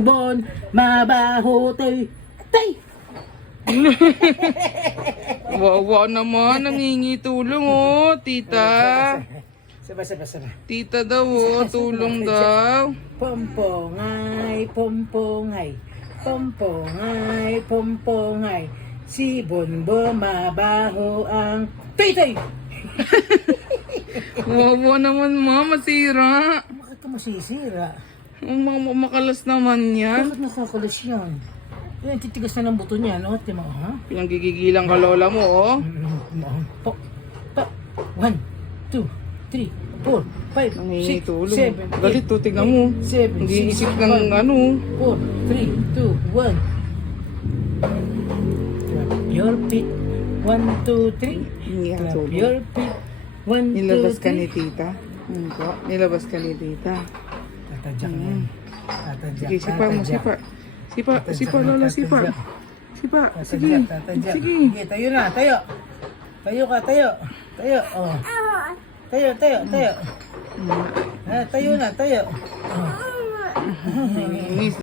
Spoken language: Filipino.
Bon, mabaho tay. Tay! Wawa naman, nangingi tulong oh, tita. Saba. Tita daw oh, tulong daw. Pompongay, pompongay. Pompongay, pompongay. Si Bonbon mabaho ang tay. Wawa naman ma, masira. Bakit ka masisira? Makalas naman yan. Bakit nakakalas yan? Yan, titigas na ng buto niya, no? Tima, ha? Pinanggigigilan ka lola mo oh. Po. 1, 2, 3, 4, 5, Nangingi 6, tulong. 7, Galit to, tingnan mo. 7, Nag-iisip ng ano. 4, 3, 2, 1. Clap your feet. 1, 2, 3. Hingi ang Clap tulong. your feet. 1, 2, 3. Nilabas ka ni tita. Po, nilabas ka ni tita. Tatadyak na yan. Tatadyak. Sige, sipa mo, sipa. Sipa, lola, sipa. Sipa, sige. Tatadyak. Sige. Sige, tayo na, tayo. Tayo ka, tayo. Tayo, oh. Tayo. Tayo na, tayo. Oh. Miss